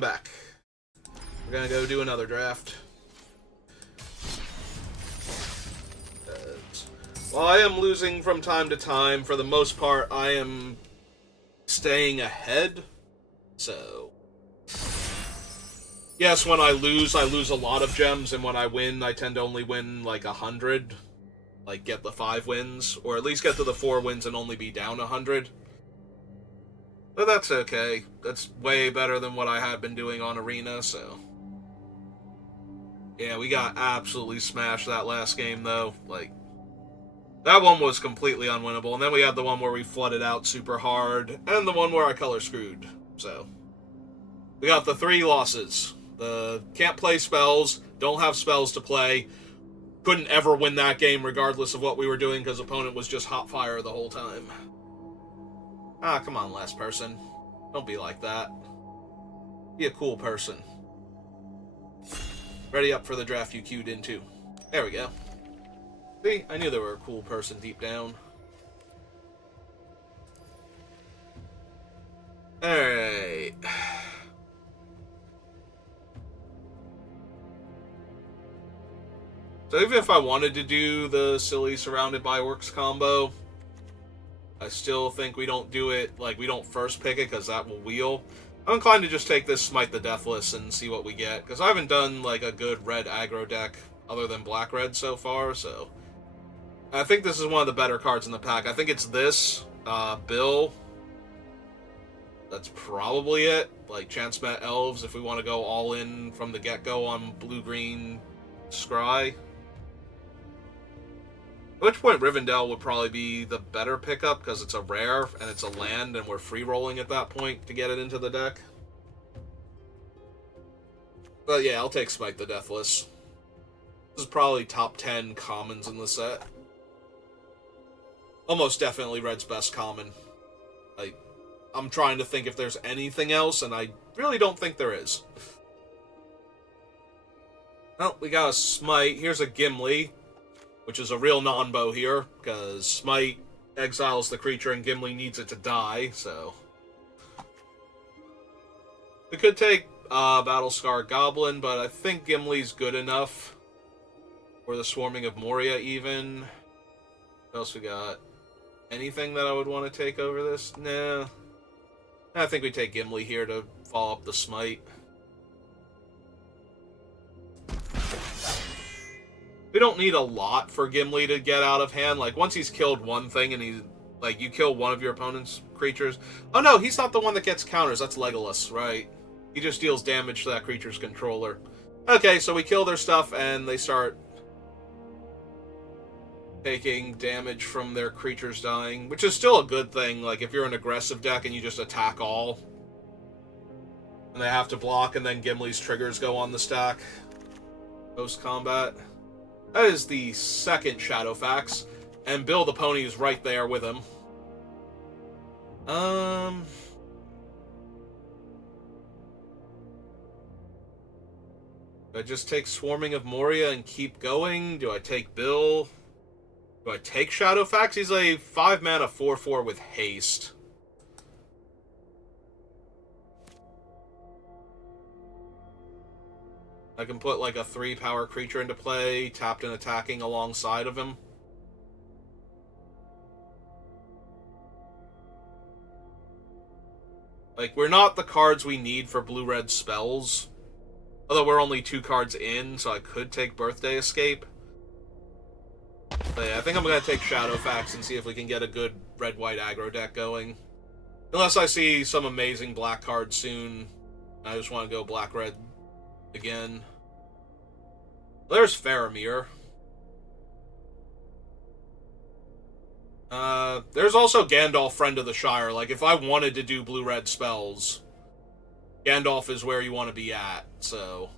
I'm back. We're gonna go do another draft. While I am losing from time to time, for the most part, I am staying ahead. So, yes, when I lose a lot of gems, and when I win, I tend to only win like 100. Like, get the 5 wins, or at least get to the 4 wins and only be down 100. But that's okay. That's way better than what I had been doing on Arena, so... Yeah, we got absolutely smashed that last game, though. Like, that one was completely unwinnable. And then we had the one where we flooded out super hard, and the one where I color screwed. So, we got the 3 losses. The can't play spells, don't have spells to play, couldn't ever win that game regardless of what we were doing because opponent was just hot fire the whole time. Ah, come on, last person. Don't be like that. Be a cool person. Ready up for the draft you queued into. There we go. See, I knew they were a cool person deep down. Alright. So even if I wanted to do the silly Surrounded by Orcs combo, I still think we don't do it, like, we don't first pick it, because that will wheel. I'm inclined to just take this Smite the Deathless and see what we get, because I haven't done, like, a good red aggro deck other than black-red so far, so... I think this is one of the better cards in the pack. I think it's this, Bill. That's probably it. Like, Chance-Met Elves, if we want to go all in from the get-go on blue-green Scry. At which point Rivendell would probably be the better pickup, because it's a rare, and it's a land, and we're free-rolling at that point to get it into the deck. But yeah, I'll take Smite the Deathless. This is probably top 10 commons in the set. Almost definitely Red's best common. I'm trying to think if there's anything else, and I really don't think there is. Well, we got a Smite. Here's a Gimli, which is a real non-bow here, because Smite exiles the creature and Gimli needs it to die, so... We could take Battlescar Goblin, but I think Gimli's good enough. Or the Swarming of Moria, even. What else we got? Anything that I would want to take over this? Nah. I think we take Gimli here to follow up the Smite. We don't need a lot for Gimli to get out of hand. Like, once he's killed one thing and he's... Like, you kill one of your opponent's creatures... Oh, no, he's not the one that gets counters. That's Legolas, right? He just deals damage to that creature's controller. Okay, so we kill their stuff and they start... taking damage from their creatures dying, which is still a good thing. Like, if you're an aggressive deck and you just attack all, and they have to block, and then Gimli's triggers go on the stack post-combat. That is the second Shadowfax, and Bill the Pony is right there with him. Do I just take Swarming of Moria and keep going? Do I take Bill? Do I take Shadowfax? He's a 5-mana 4/4 with haste. I can put like a 3-power creature into play, tapped and attacking alongside of him. Like, we're not the cards we need for blue-red spells. Although we're only 2 cards in, so I could take Birthday Escape. But yeah, I think I'm going to take Shadowfax and see if we can get a good red-white aggro deck going. Unless I see some amazing black cards soon. I just want to go black-red again. There's Faramir. There's also Gandalf, Friend of the Shire. Like, if I wanted to do blue-red spells, Gandalf is where you want to be at, so...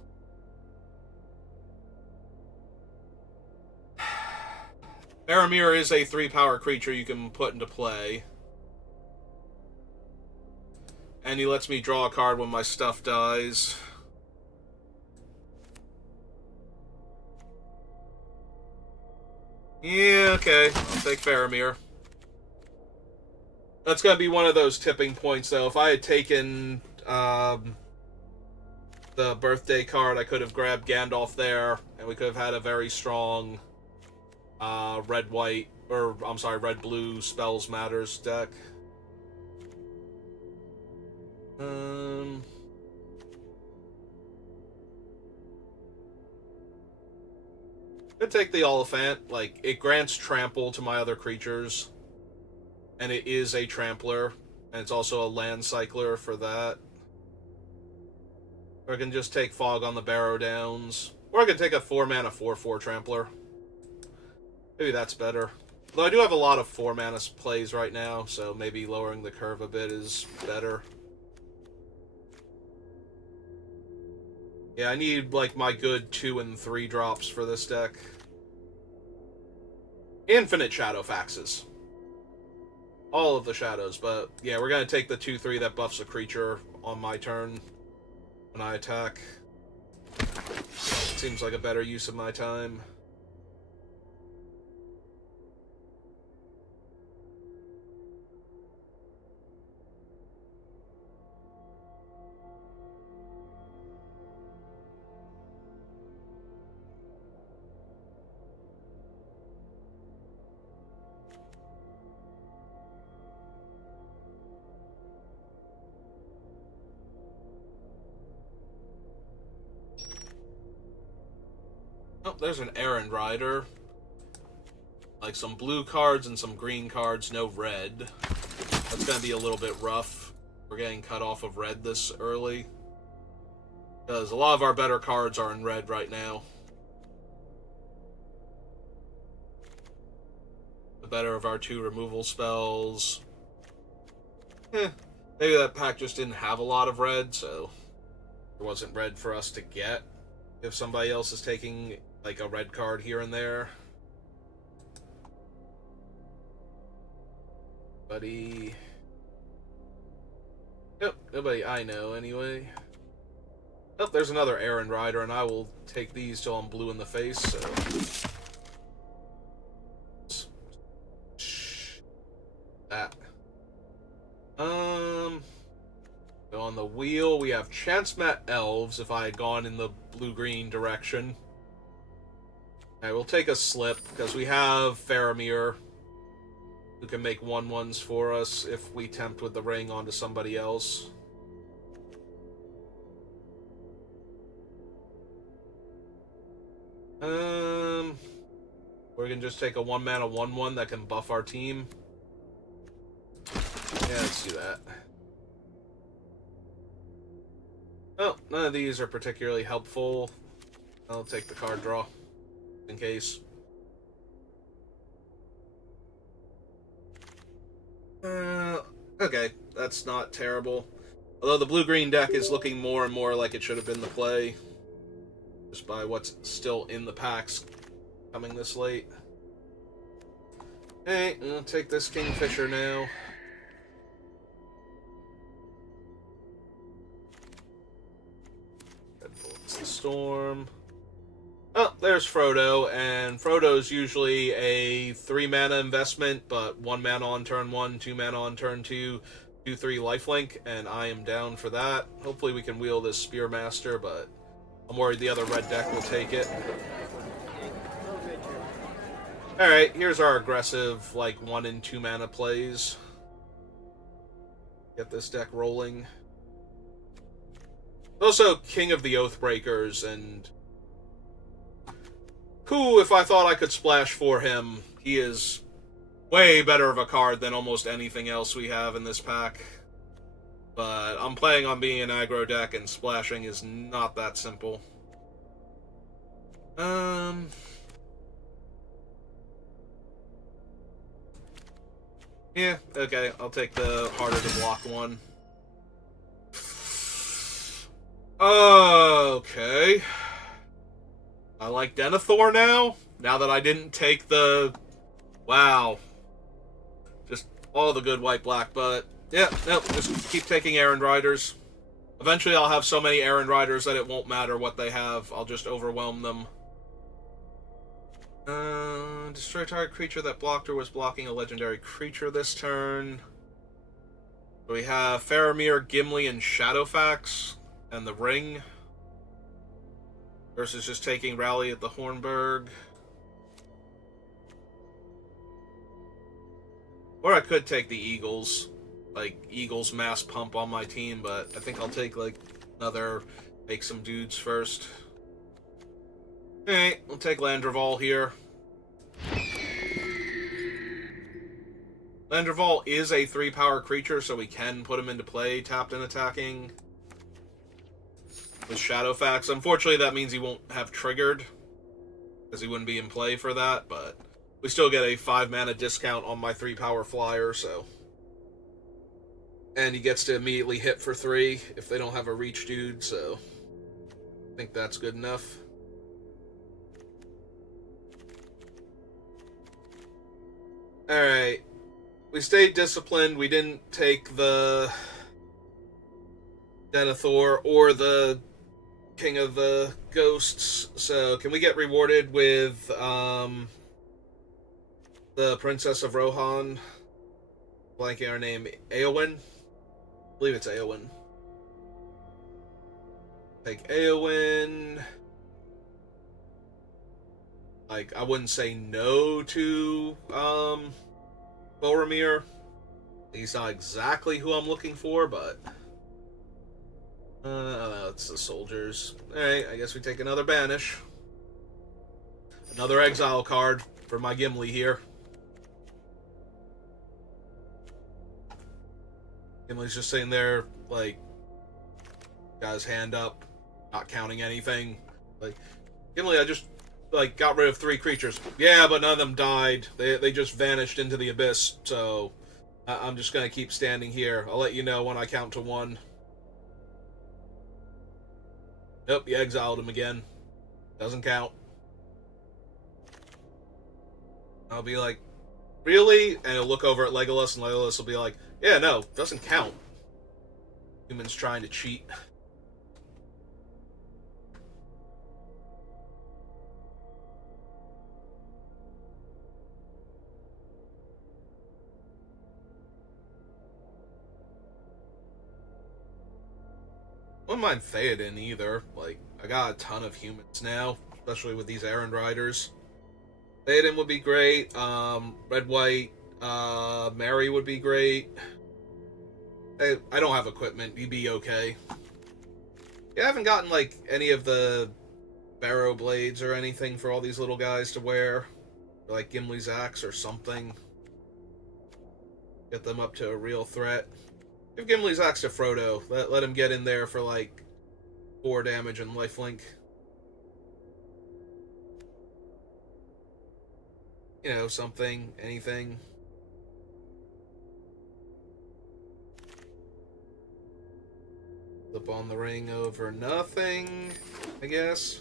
Faramir is a 3-power creature you can put into play. And he lets me draw a card when my stuff dies. Yeah, okay. I'll take Faramir. That's going to be one of those tipping points, though. If I had taken the birthday card, I could have grabbed Gandalf there, and we could have had a very strong red-white, or I'm sorry, red-blue Spells Matters deck. Could take the Oliphant. Like, it grants trample to my other creatures, and it is a trampler, and it's also a land cycler for that. Or I can just take Fog on the Barrow Downs. Or I can take a 4-mana 4/4 trampler. Maybe that's better. Though I do have a lot of 4-mana plays right now, so maybe lowering the curve a bit is better. Yeah, I need, like, my good 2 and 3 drops for this deck. Infinite Shadowfaxes. All of the shadows, but yeah, we're gonna take the 2/3 that buffs a creature on my turn when I attack. Seems like a better use of my time. Oh, there's an Errand Rider. Like some blue cards and some green cards, no red. That's gonna be a little bit rough. We're getting cut off of red this early. Because a lot of our better cards are in red right now. The better of our 2 removal spells. Maybe that pack just didn't have a lot of red, so there wasn't red for us to get. If somebody else is taking, like, a red card here and there. Buddy. Nope, nobody I know, anyway. Oh, there's another Errand Rider, and I will take these till I'm blue in the face, so... That. So on the wheel, we have Chancemat Elves, if I had gone in the blue-green direction. Okay, we'll take a slip, because we have Faramir, who can make 1/1s for us if we tempt with the ring onto somebody else. We can just take a 1-mana 1/1 that can buff our team. Yeah, let's do that. Oh, none of these are particularly helpful. I'll take the card draw, in case. Okay, that's not terrible. Although the blue-green deck is looking more and more like it should have been the play. Just by what's still in the packs coming this late. Hey, I'll take this Kingfisher now. It's the Storm. Oh, there's Frodo, and Frodo's usually a 3-mana investment, but 1 mana on turn 1, 2 mana on turn 2, 2/3 lifelink, and I am down for that. Hopefully we can wheel this Spearmaster, but I'm worried the other red deck will take it. Alright, here's our aggressive, like, 1 and 2 mana plays. Get this deck rolling. Also, King of the Oathbreakers, and who, if I thought I could splash for him, he is way better of a card than almost anything else we have in this pack. But I'm playing on being an aggro deck, and splashing is not that simple. Yeah, okay, I'll take the harder to block one. Okay. I like Denethor now that I didn't take the... Wow. Just all the good white-black, but... Yeah, nope, just keep taking Errand Riders. Eventually I'll have so many Errand Riders that it won't matter what they have. I'll just overwhelm them. Destroy target creature that blocked or was blocking a legendary creature this turn. We have Faramir, Gimli, and Shadowfax, and the Ring. versus just taking Rally at the Hornburg. Or I could take the Eagles. Like, Eagles mass pump on my team, but I think I'll take, like, another... Make some dudes first. Alright, we'll take Landreval here. Landreval is a 3-power creature, so we can put him into play, tapped and attacking. With Shadowfax. Unfortunately, that means he won't have triggered, because he wouldn't be in play for that, but we still get a 5-mana discount on my 3-power flyer, so... And he gets to immediately hit for 3 if they don't have a reach dude, so... I think that's good enough. Alright. We stayed disciplined. We didn't take the Denethor or the King of the Ghosts. So, can we get rewarded with the Princess of Rohan? Blanking our name. Eowyn? I believe it's Eowyn. Take Eowyn. Like, I wouldn't say no to Boromir. He's not exactly who I'm looking for, but I don't know, it's the soldiers. Alright, I guess we take another banish. Another exile card for my Gimli here. Gimli's just sitting there, like, got his hand up, not counting anything. Like, Gimli, I just, like, got rid of 3 creatures. Yeah, but none of them died. They just vanished into the abyss, so I'm just gonna keep standing here. I'll let you know when I count to 1. Nope, you exiled him again. Doesn't count. I'll be like, really? And he'll look over at Legolas, and Legolas will be like, yeah, no, doesn't count. Humans trying to cheat. I wouldn't mind Theoden either. Like, I got a ton of humans now, especially with these errand riders. Theoden would be great. Red White, Mary would be great. I don't have equipment. You'd be okay. Yeah, I haven't gotten like any of the Barrow blades or anything for all these little guys to wear, like Gimli's axe or something. Get them up to a real threat. Give Gimli's axe to Frodo. Let him get in there for, like, 4 damage and lifelink. You know, something, anything. Flip on the ring over nothing, I guess.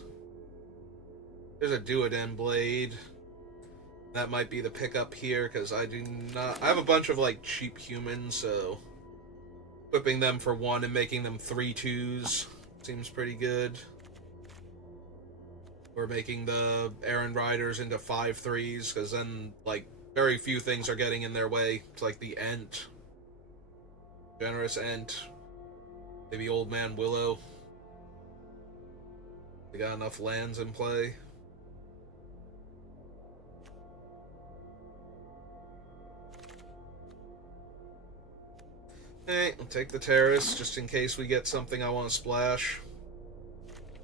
There's a Duoden blade. That might be the pickup here, because I do not... I have a bunch of, like, cheap humans, so... Equipping them for 1 and making them 3 2s seems pretty good. We're making the errand riders into 5 3s, because then, like, very few things are getting in their way. It's like the Ent. Generous Ent. Maybe Old Man Willow. They got enough lands in play. Hey, I'll take the Terrace, just in case we get something I want to splash.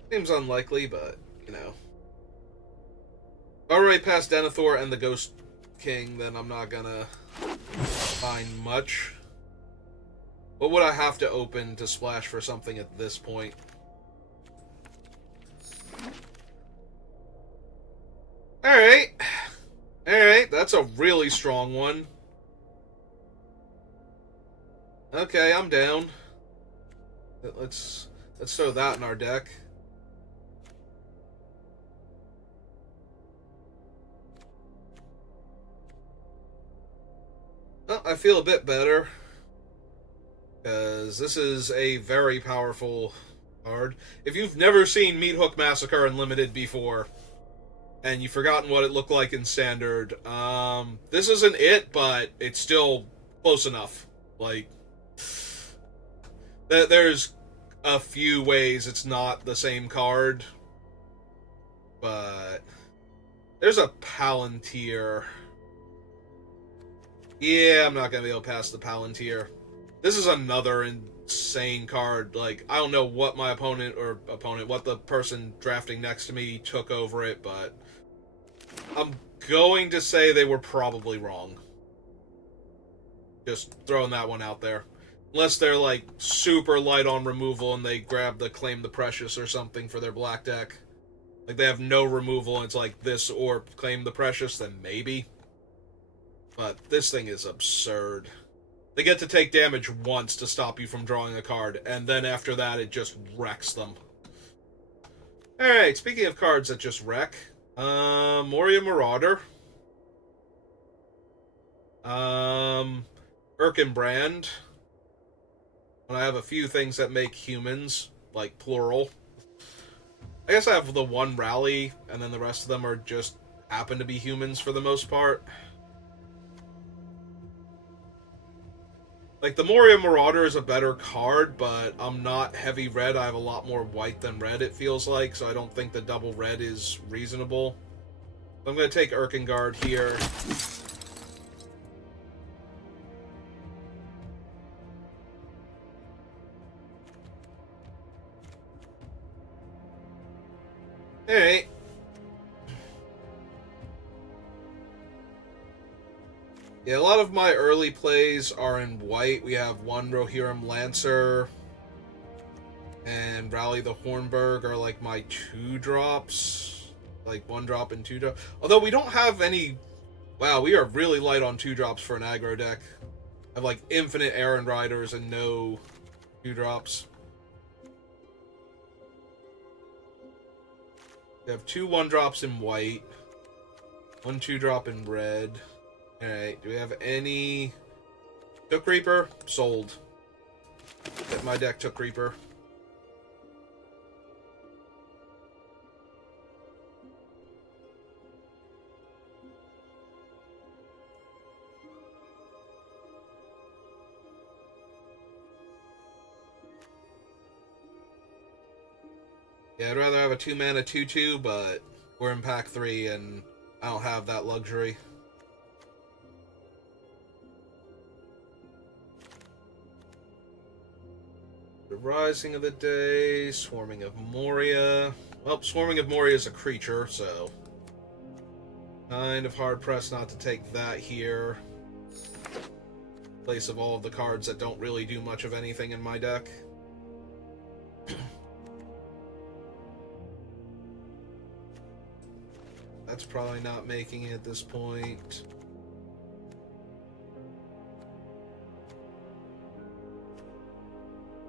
Seems unlikely, but, you know. If I already passed Denethor and the Ghost King, then I'm not gonna find much. What would I have to open to splash for something at this point? Alright. Alright, that's a really strong one. Okay, I'm down. Let's throw that in our deck. Well, I feel a bit better, because this is a very powerful card. If you've never seen Meathook Massacre Unlimited before, and you've forgotten what it looked like in Standard, this isn't it, but it's still close enough. Like, there's a few ways it's not the same card, but there's a Palantir. Yeah, I'm not gonna be able to pass the Palantir. This is another insane card. Like, I don't know what my what the person drafting next to me took over it, but I'm going to say they were probably wrong. Just throwing that one out there. Unless they're, like, super light on removal and they grab the Claim the Precious or something for their black deck. Like, they have no removal and it's like this or Claim the Precious, then maybe. But this thing is absurd. They get to take damage once to stop you from drawing a card, and then after that, it just wrecks them. Alright, speaking of cards that just wreck, Moria Marauder. Erkenbrand. And I have a few things that make humans, like plural. I guess I have the one rally, and then the rest of them are just happen to be humans for the most part. Like, the Moria Marauder is a better card, but I'm not heavy red. I have a lot more white than red, it feels like, so I don't think the double red is reasonable. I'm going to take Erkenguard here. Alright. Yeah, a lot of my early plays are in white. We have one Rohirrim Lancer and Rally the Hornburg are like my 2-drops. Like 1-drop and 2-drop. Although we don't have any... Wow, we are really light on 2-drops for an aggro deck. I have like infinite Aaron Riders and no 2-drops. We have 2 1-drops in white. 1 2-drop in red. Alright, do we have any... Took Reaper? Sold. Get my deck Took Reaper. Yeah, I'd rather have a 2-mana 2/2, but we're in pack 3 and I don't have that luxury. The Rising of the Day, Swarming of Moria. Well, Swarming of Moria is a creature, so kind of hard-pressed not to take that here. In place of all of the cards that don't really do much of anything in my deck. That's probably not making it at this point.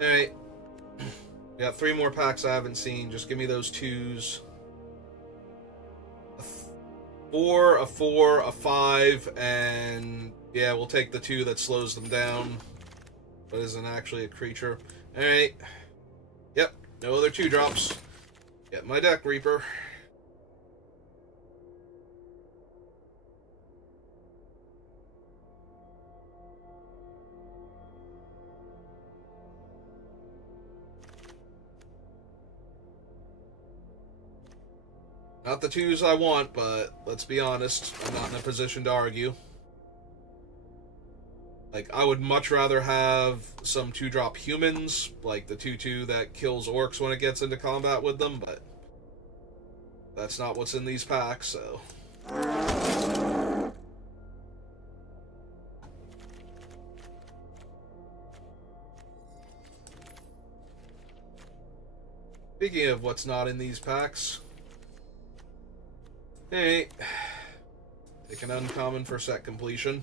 Alright. We got 3 more packs I haven't seen. Just give me those 2s. A 4, a 4, a 5, and yeah, we'll take the 2 that slows them down, but isn't actually a creature. Alright. Yep, no other 2-drops. Get my deck, Reaper. Not the 2s I want, but let's be honest, I'm not in a position to argue. Like, I would much rather have some 2-drop humans, like the 2/2 that kills orcs when it gets into combat with them, but that's not what's in these packs, so... Speaking of what's not in these packs... Hey, take an uncommon for set completion.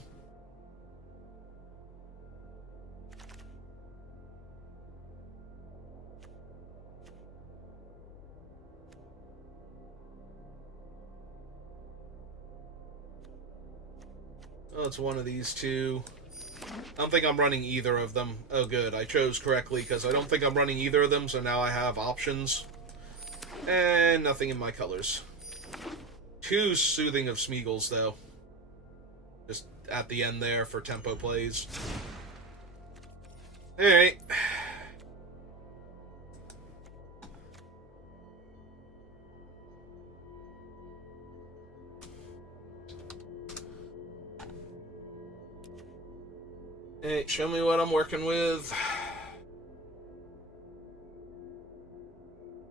Oh, it's one of these 2. I don't think I'm running either of them. Oh, good. I chose correctly because I don't think I'm running either of them, so now I have options. And nothing in my colors. 2 Soothing of Smeagol's, though. Just at the end there for tempo plays. Alright. Hey, show me what I'm working with.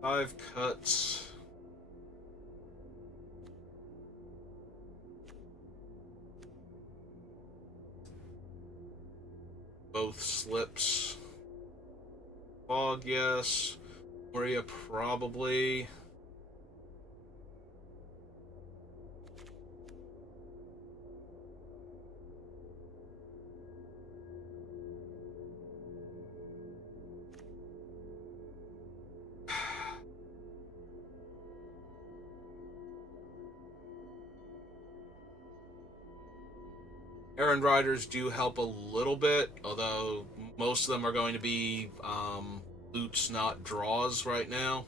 5 cuts. Both slips. Fog, yes. Moria, probably. Errand Riders do help a little bit, although most of them are going to be loots, not draws right now.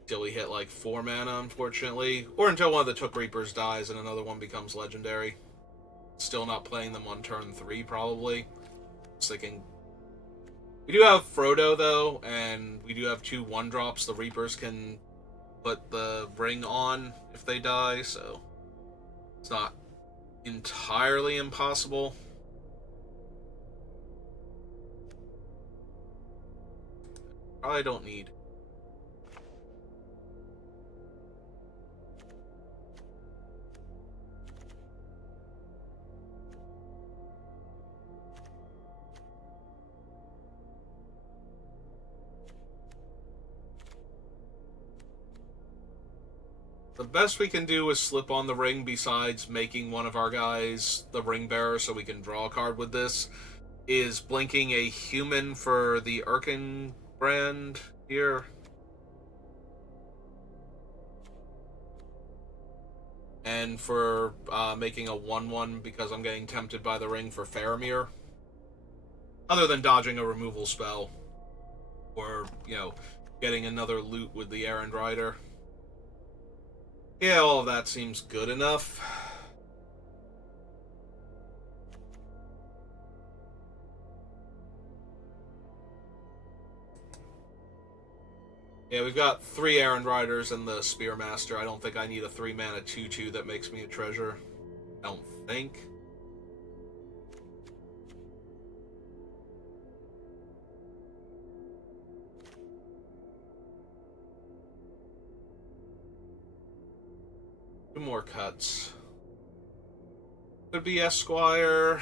Until we hit like 4 mana, unfortunately. Or until one of the Took Reapers dies and another one becomes legendary. Still not playing them on turn 3, probably. Just thinking. We do have Frodo, though, and we do have 2 1-drops. The Reapers can put the ring on if they die, so it's not entirely impossible. Probably don't need. The best we can do is slip on the ring, besides making one of our guys the ring bearer so we can draw a card with this, is blinking a human for the Erkin brand here. And for making a 1/1 because I'm getting tempted by the ring for Faramir. Other than dodging a removal spell. Or, getting another loot with the Errand Rider. Yeah, all of that seems good enough. Yeah, we've got 3 Errand Riders and the Spearmaster. I don't think I need a 3-mana 2/2 that makes me a treasure. I don't think. Two more cuts. Could be Esquire.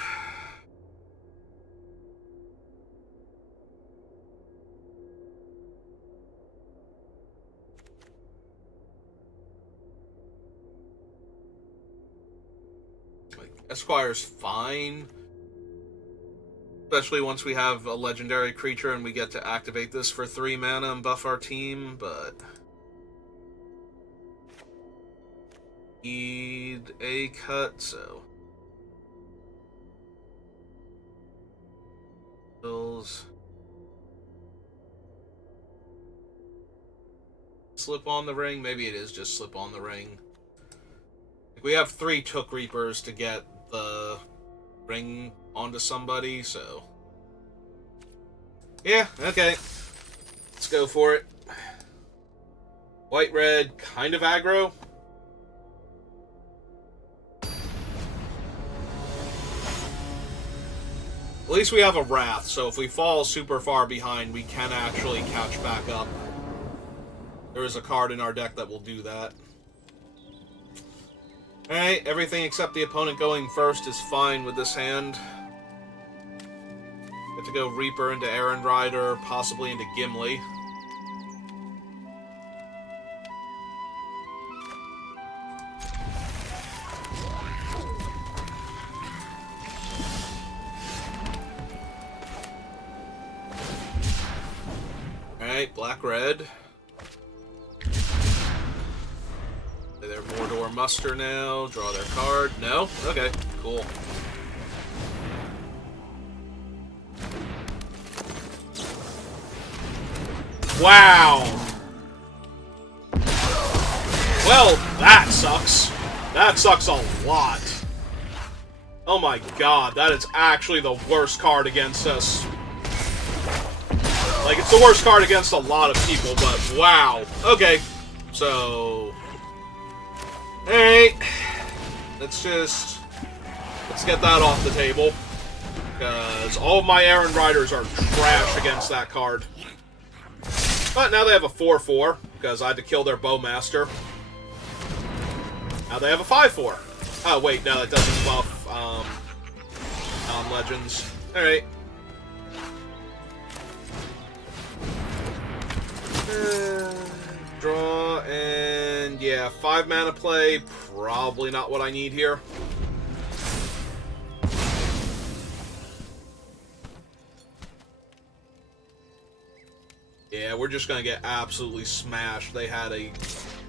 Esquire's fine. Especially once we have a legendary creature and we get to activate this for 3 mana and buff our team, but need a cut, so bills. Slip on the ring? Maybe it is just slip on the ring. We have 3 Took Reapers to get the ring onto somebody, so yeah, okay. Let's go for it. White-red, kind of aggro. At least we have a Wrath, so if we fall super far behind, we can actually catch back up. There is a card in our deck that will do that. Alright, everything except the opponent going first is fine with this hand. Get to go Reaper into Errand Rider, possibly into Gimli. Alright, black-red. They're Mordor Muster now. Draw their card. No? Okay, cool. Wow! Well, that sucks. That sucks a lot. Oh my god, that is actually the worst card against us. Like, it's the worst card against a lot of people, but wow. Okay, so alright. Let's get that off the table. Because all of my Errand Riders are trash against that card. But now they have a 4/4, because I had to kill their Bowmaster. Now they have a 5/4. Oh, wait, no, it doesn't buff legends. Alright. Draw, and yeah, 5 mana play, probably not what I need here. Yeah, we're just gonna get absolutely smashed. They had a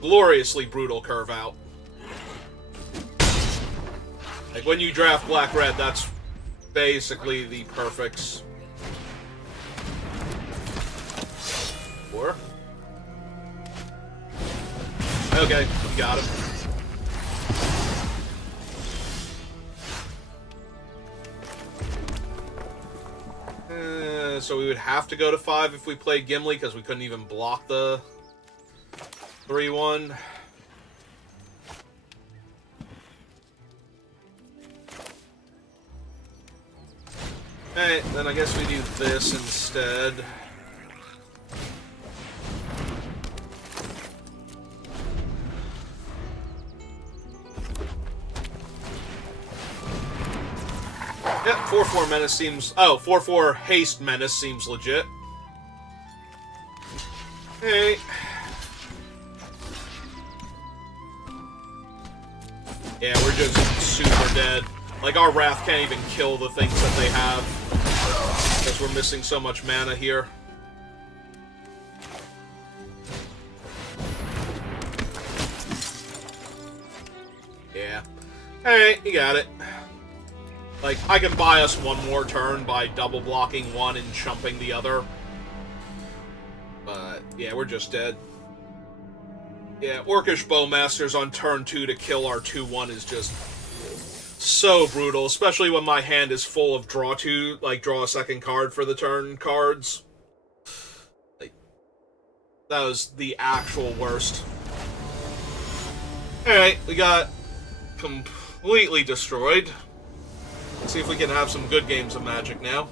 gloriously brutal curve out. Like, when you draft black-red, that's basically the perfects. 4. Okay, got him. So we would have to go to 5 if we played Gimli, because we couldn't even block the 3/1. Alright, then I guess we do this instead. Yep, 4/4 Menace seems... Oh, 4/4 Haste Menace seems legit. Hey. Yeah, we're just super dead. Like, our Wrath can't even kill the things that they have. Because we're missing so much mana here. Yeah. Alright, you got it. Like, I can buy us one more turn by double blocking one and chumping the other. But, yeah, we're just dead. Yeah, Orcish Bowmasters on turn 2 to kill our 2/1 is just so brutal, especially when my hand is full of draw a second card for the turn cards. Like, that was the actual worst. Alright, we got completely destroyed. Let's see if we can have some good games of Magic now.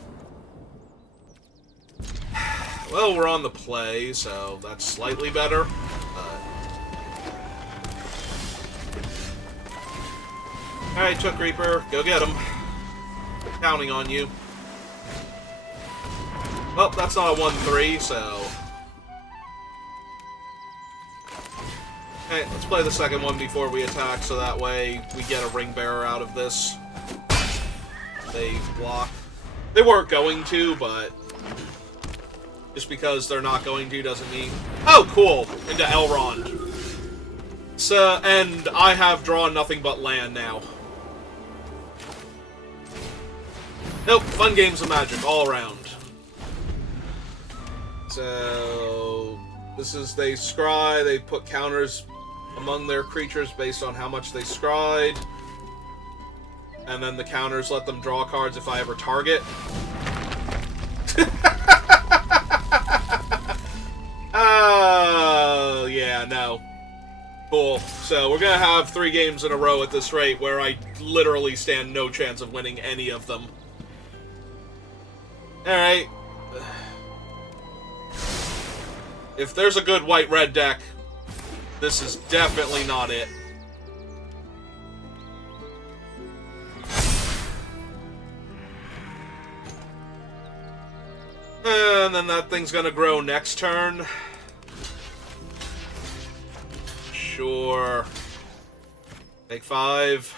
Well, we're on the play, so that's slightly better. Alright, Took Reaper, go get him. Counting on you. Well, that's not a 1/3, so... Alright, let's play the second one before we attack, so that way we get a Ring Bearer out of this. They block. They weren't going to, but... just because they're not going to doesn't mean... Oh, cool! Into Elrond. So, and I have drawn nothing but land now. Nope, fun games of Magic all around. So, this is they scry, they put counters among their creatures based on how much they scryed. And then the counters let them draw cards if I ever target. Oh, yeah, no. Cool. So, we're gonna have 3 games in a row at this rate where I literally stand no chance of winning any of them. Alright. If there's a good white-red deck, this is definitely not it. And then that thing's gonna grow next turn. Sure. Take 5.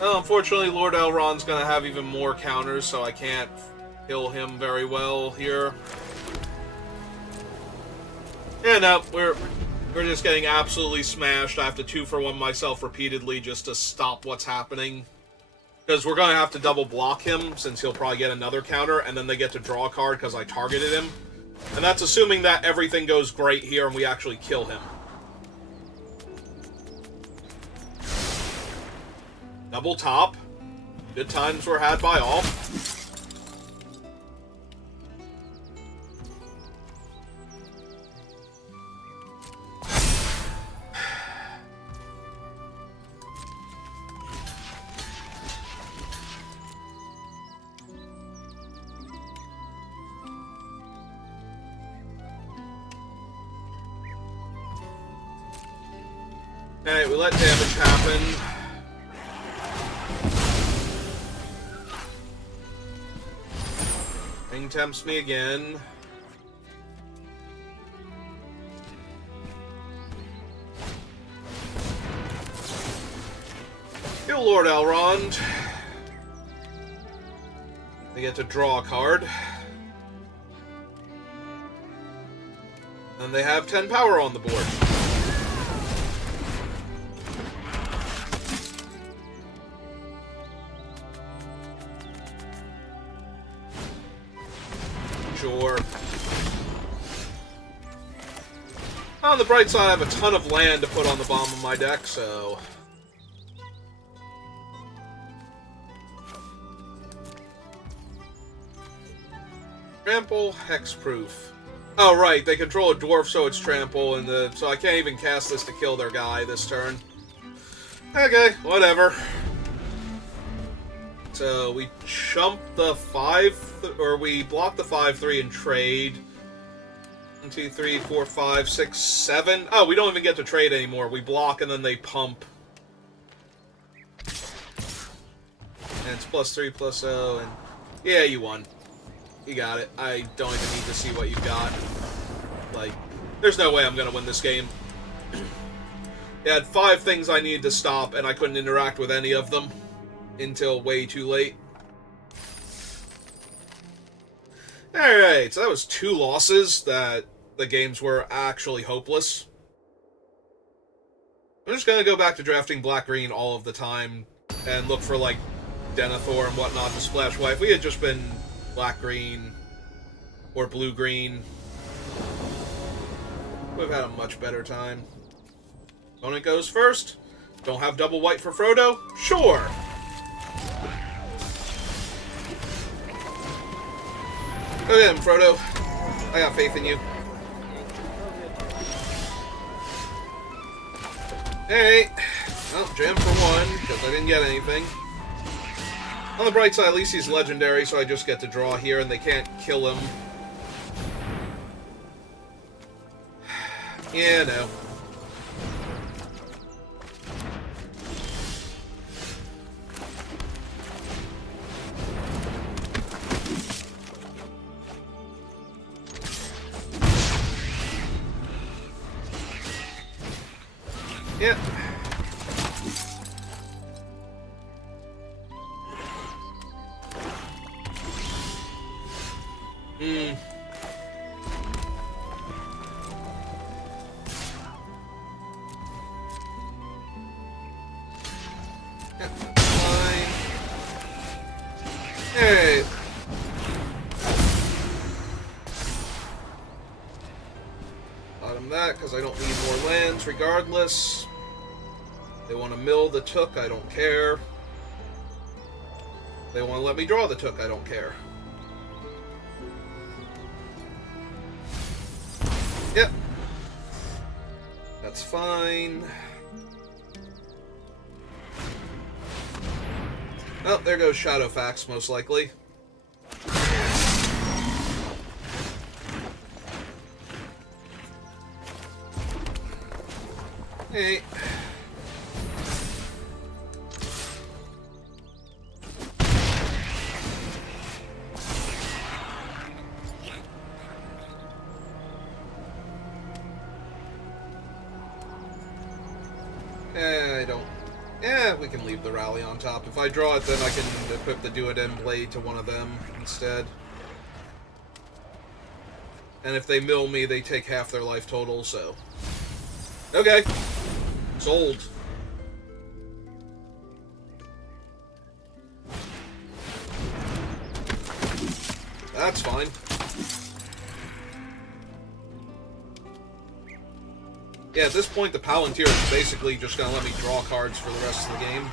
Well, unfortunately, Lord Elrond's gonna have even more counters, so I can't kill him very well here. Yeah, no, we're just getting absolutely smashed. I have to 2-for-1 myself repeatedly just to stop what's happening. Because we're gonna have to double block him, since he'll probably get another counter, and then they get to draw a card because I targeted him. And that's assuming that everything goes great here and we actually kill him. Double top. Good times were had by all. Alright, we let damage happen. Thing tempts me again. Kill Lord Elrond. They get to draw a card. And they have 10 power on the board. Sure. On the bright side, I have a ton of land to put on the bottom of my deck, so... Trample, Hexproof. Oh, right, they control a dwarf, so it's trample, and so I can't even cast this to kill their guy this turn. Okay, whatever. So we chump the 5, or we block the 5/3 and trade. 1, 2, 3, 4, 5, 6, 7. Oh, we don't even get to trade anymore. We block and then they pump. And it's +3/+0, and yeah, you won. You got it. I don't even need to see what you got. Like, there's no way I'm gonna win this game. It had 5 things I needed to stop, and I couldn't interact with any of them until way too late. Alright, so that was 2 losses that the games were actually hopeless. I'm just gonna go back to drafting black-green all of the time and look for, like, Denethor and whatnot to splash white. If we had just been black-green or blue-green, we've had a much better time. Opponent goes first. Don't have double white for Frodo? Sure! Go ahead, Frodo. I got faith in you. Alright. Well, jam for 1, because I didn't get anything. On the bright side, at least he's legendary, so I just get to draw here, and they can't kill him. Yeah, no. Yep. Yep, fine. Alright. Bottom that, because I don't need more lands regardless. They want to mill the Took, I don't care. They want to let me draw the Took, I don't care. Yep. That's fine. Oh, there goes Shadowfax, most likely. Hey. I don't... Yeah, we can leave the rally on top. If I draw it, then I can equip the Duodem Blade to one of them instead. And if they mill me, they take half their life total, so... Okay. Sold. That's fine. Yeah, at this point, the Palantir is basically just gonna let me draw cards for the rest of the game.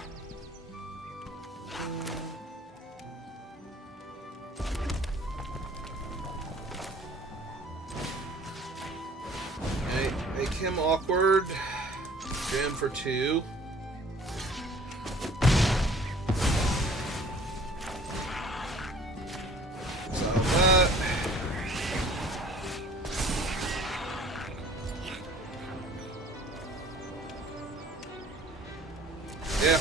Make him awkward. Jam for 2. So that. Yeah.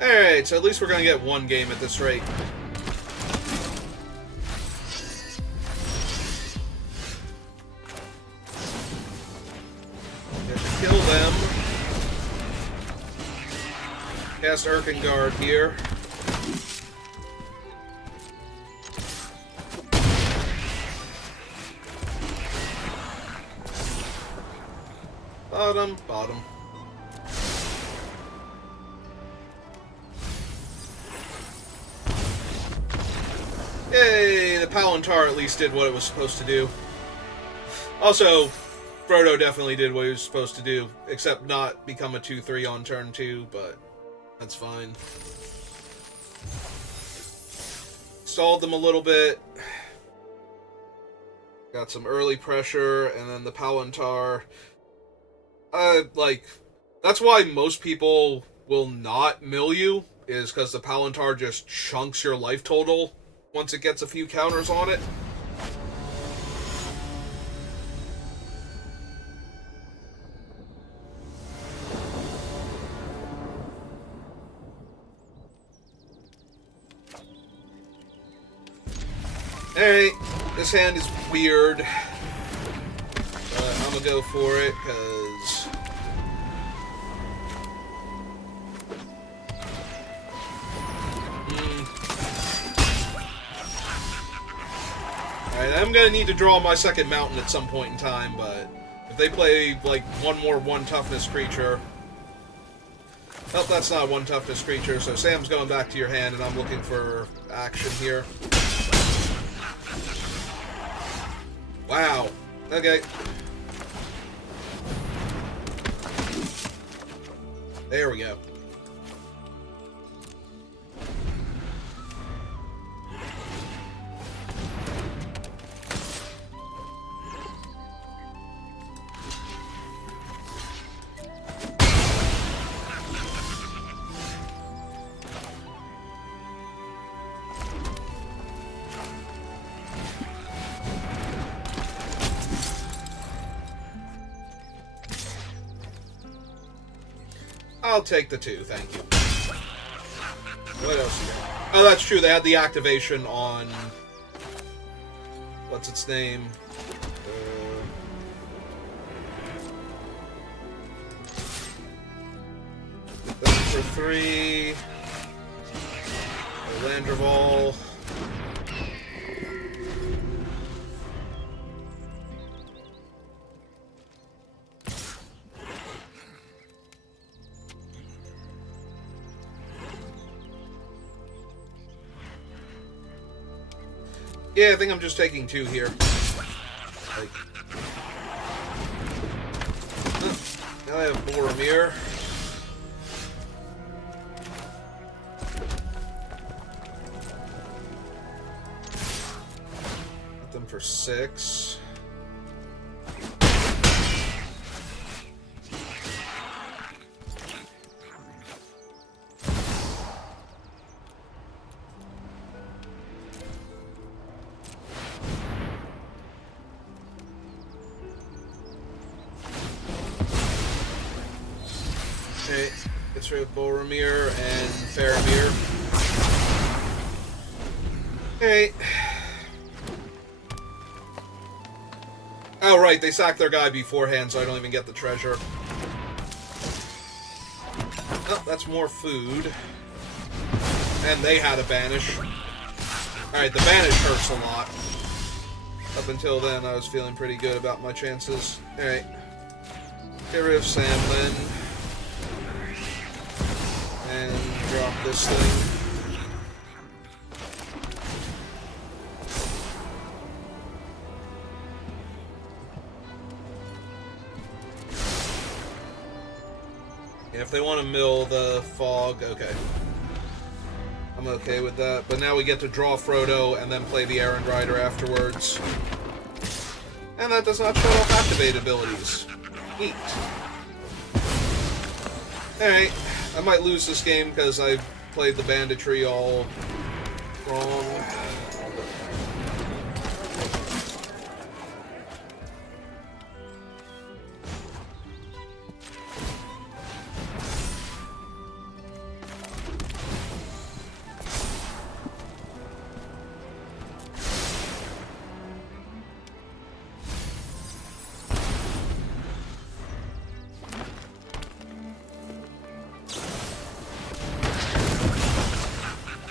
Alright, so at least we're going to get one game at this rate. Kill them. Cast Erkengard here. Bottom, bottom. Yay, the Palantar at least did what it was supposed to do. Also, Frodo definitely did what he was supposed to do, except not become a 2-3 on turn 2, but that's fine. Stalled them a little bit. Got some early pressure, and then the Palantar. That's why most people will not mill you, is because the Palantar just chunks your life total once it gets a few counters on it. Alright, this hand is weird, but I'm gonna go for it, because Alright, I'm gonna need to draw my second mountain at some point in time, but if they play, like, one more 1 toughness creature... Oh, that's not a 1 toughness creature, so Sam's going back to your hand, and I'm looking for action here. Wow. Okay. There we go. I'll take the 2, thank you. What else you got? Oh, that's true, they had the activation on... What's its name? Then for 3... Landreval... Yeah, I think I'm just taking 2 here. Like, now I have Boromir. Put them for 6. Okay, gets rid of Boromir and Faramir. Okay. Oh, right, they sacked their guy beforehand, so I don't even get the treasure. Oh, that's more food. And they had a banish. Alright, the banish hurts a lot. Up until then, I was feeling pretty good about my chances. Alright. Get rid of Samlin. And drop this thing. Yeah, if they want to mill the fog, okay. I'm okay with that. But now we get to draw Frodo and then play the Errand Rider afterwards. And that does not shut off activate abilities. Neat. Alright, I might lose this game because I played the banditry all wrong.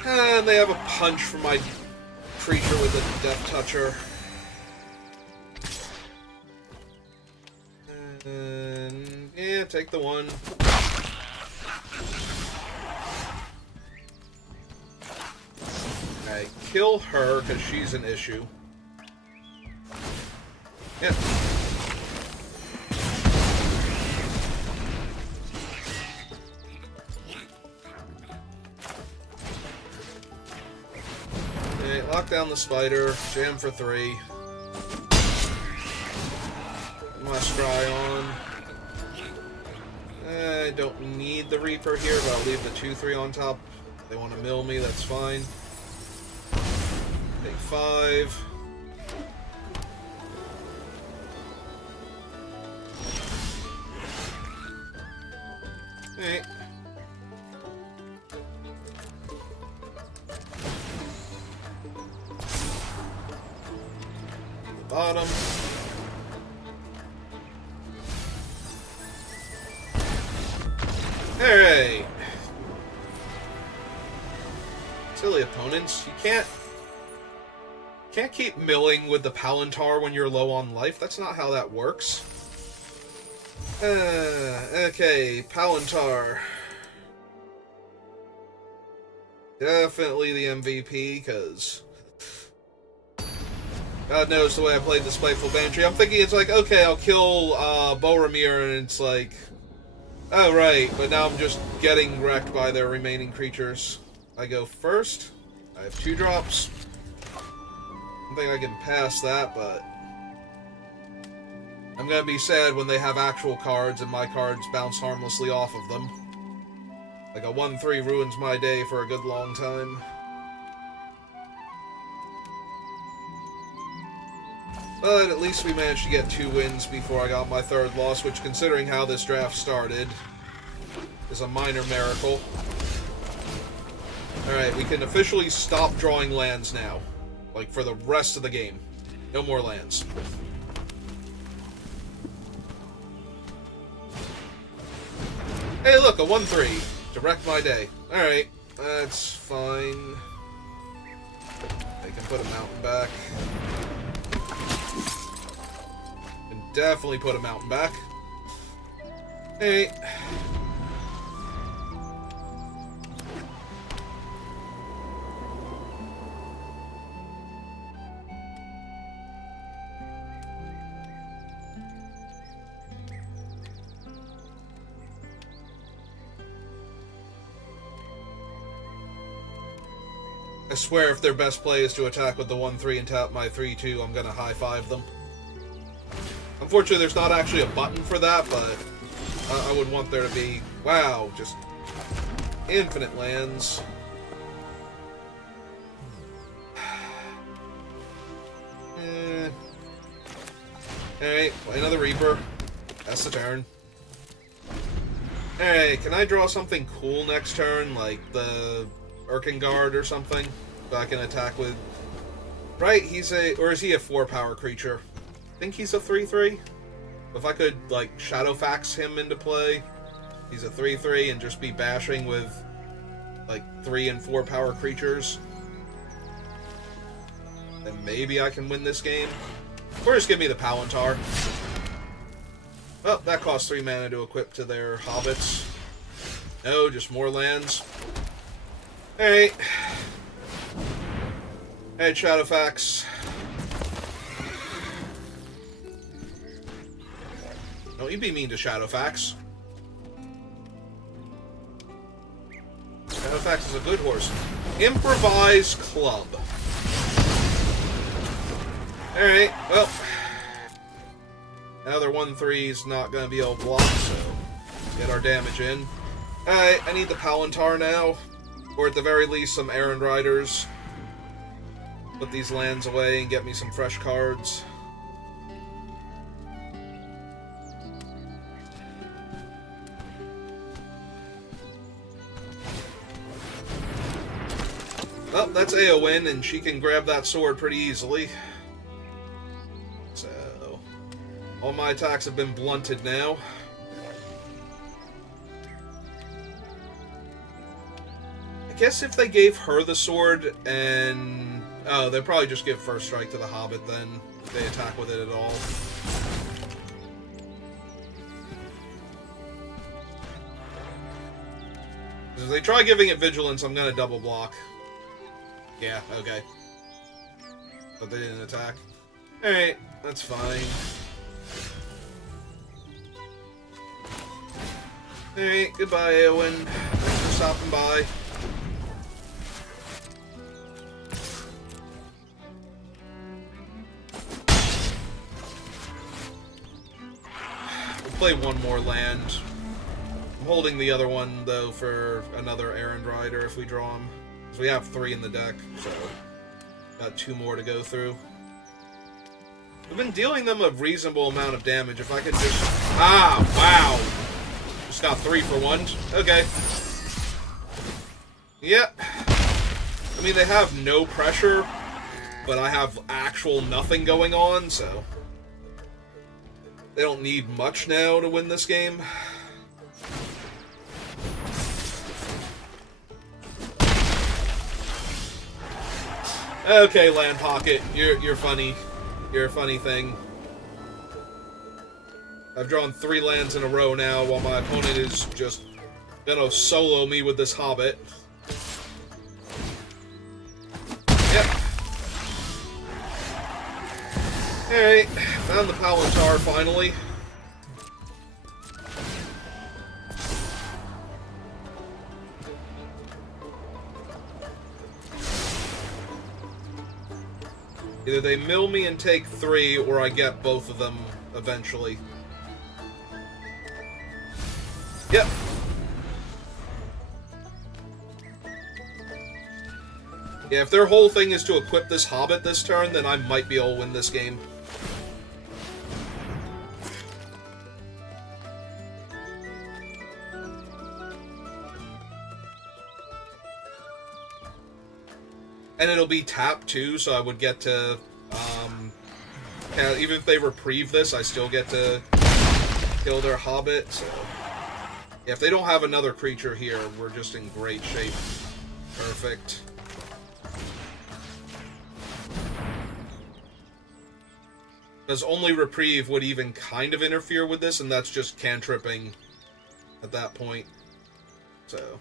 And they have a punch for my creature with a Death Toucher. And yeah, take the one. Alright, kill her because she's an issue. Yep. Lock down the spider, jam for 3. Put my scry on. I don't need the Reaper here, but I'll leave the 2/3 on top. If they want to mill me, that's fine. Take 5. Hey. Bottom. Alright. Silly opponents. You can't keep milling with the Palantar when you're low on life. That's not how that works. Okay, Palantar. Definitely the MVP, because God knows the way I played the Spiteful Banditry. I'm thinking it's like, okay, I'll kill Boromir, and it's like, oh right, but now I'm just getting wrecked by their remaining creatures. I go first. I have 2 drops. I think I can pass that, but I'm gonna be sad when they have actual cards and my cards bounce harmlessly off of them. Like a 1/3 ruins my day for a good long time. But at least we managed to get 2 wins before I got my 3rd loss, which, considering how this draft started, is a minor miracle. Alright, we can officially stop drawing lands now. Like, for the rest of the game. No more lands. Hey look, a 1/3. To wreck my day. Alright, that's fine. They can put a mountain back. Can definitely put a mountain back. Hey. I swear if their best play is to attack with the 1/3 and tap my 3/2, I'm gonna high-five them. Unfortunately, there's not actually a button for that, but I would want there to be. Wow, just infinite lands. Alright, play another Reaper. That's the turn. Alright, can I draw something cool next turn, like the Erkengard or something, so I can attack with? Right, he's a, or is he a 4-power creature? I think he's a 3/3. If I could, like, Shadowfax him into play, he's a 3/3 and just be bashing with, like, 3 and 4-power creatures, then maybe I can win this game. Or just give me the Palantar. Oh, that costs 3 mana to equip to their hobbits. No, just more lands. Alright. Hey, Shadowfax. Don't you be mean to Shadowfax. Carfax is a good horse. Improvised club. Alright, well. Now their 1-3's not going to be able to block, so get our damage in. Alright, I need the Palantar now. Or at the very least, some Errand Riders. Put these lands away and get me some fresh cards. Well, that's Eowyn, and she can grab that sword pretty easily. So, all my attacks have been blunted now. I guess if they gave her the sword and... Oh, they'd probably just give First Strike to the Hobbit then, if they attack with it at all. If they try giving it Vigilance, I'm gonna double block. Yeah, okay. But they didn't attack. Alright, that's fine. Alright, goodbye, Eowyn. Thanks for stopping by. We'll play one more land. I'm holding the other one, though, for another Errand Rider if we draw him. Because we have 3 in the deck, so got 2 more to go through. We've been dealing them a reasonable amount of damage. If I could just... Ah, wow! Just got 3 for 1. Okay. Yep. I mean, they have no pressure, but I have actual nothing going on, so... They don't need much now to win this game. Okay, Land Pocket, you're funny. You're a funny thing. I've drawn 3 lands in a row now, while my opponent is just gonna solo me with this Hobbit. Yep. Alright, found the Palantar finally. Either they mill me and take 3, or I get both of them eventually. Yep. Yeah, if their whole thing is to equip this Hobbit this turn, then I might be able to win this game. And it'll be tapped too, so I would get to, even if they reprieve this, I still get to kill their Hobbit, so... Yeah, if they don't have another creature here, we're just in great shape. Perfect. Because only reprieve would even kind of interfere with this, and that's just cantripping at that point. So...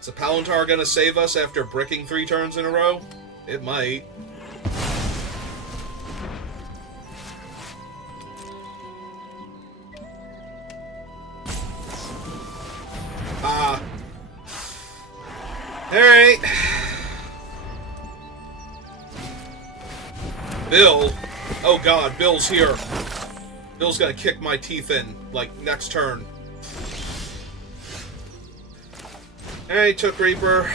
Is the Palantar gonna save us after bricking 3 turns in a row? It might. Ah. Alright. Bill. Oh god, Bill's here. Bill's gonna kick my teeth in, like, next turn. Alright, took Reaper.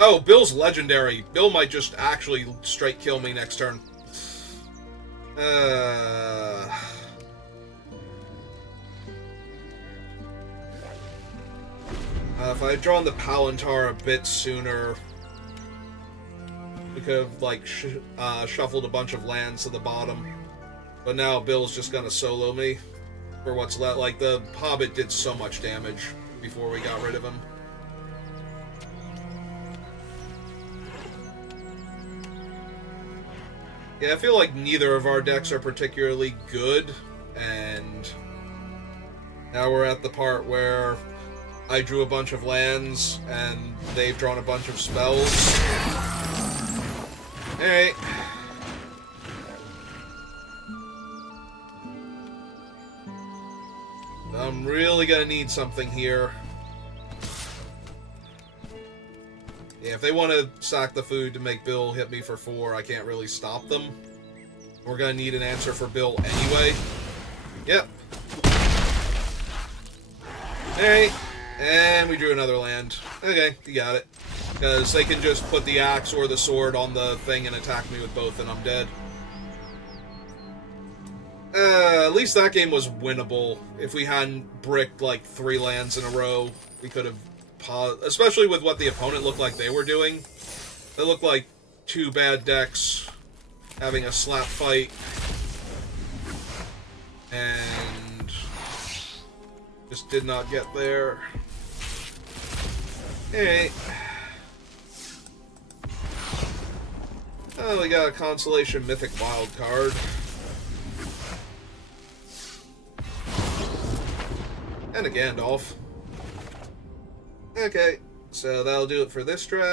Oh, Bill's legendary. Bill might just actually straight kill me next turn. If I had drawn the Palantar a bit sooner, we could have, like, shuffled a bunch of lands to the bottom. But now Bill's just gonna solo me. For what's left. Like, the Hobbit did so much damage before we got rid of him. Yeah, I feel like neither of our decks are particularly good, and now we're at the part where I drew a bunch of lands, and they've drawn a bunch of spells. Alright. I'm really gonna need something here. Yeah, if they want to sack the food to make Bill hit me for 4, I can't really stop them. We're gonna need an answer for Bill anyway. Yep. Alright. And we drew another land. Okay, you got it. Because they can just put the axe or the sword on the thing and attack me with both, and I'm dead. At least that game was winnable. If we hadn't bricked like 3 lands in a row, we could have paused. Especially with what the opponent looked like they were doing. They looked like 2 bad decks having a slap fight. And just did not get there. Alright. Oh, we got a Constellation Mythic Wild card. And a Gandalf. Okay, so that'll do it for this draft.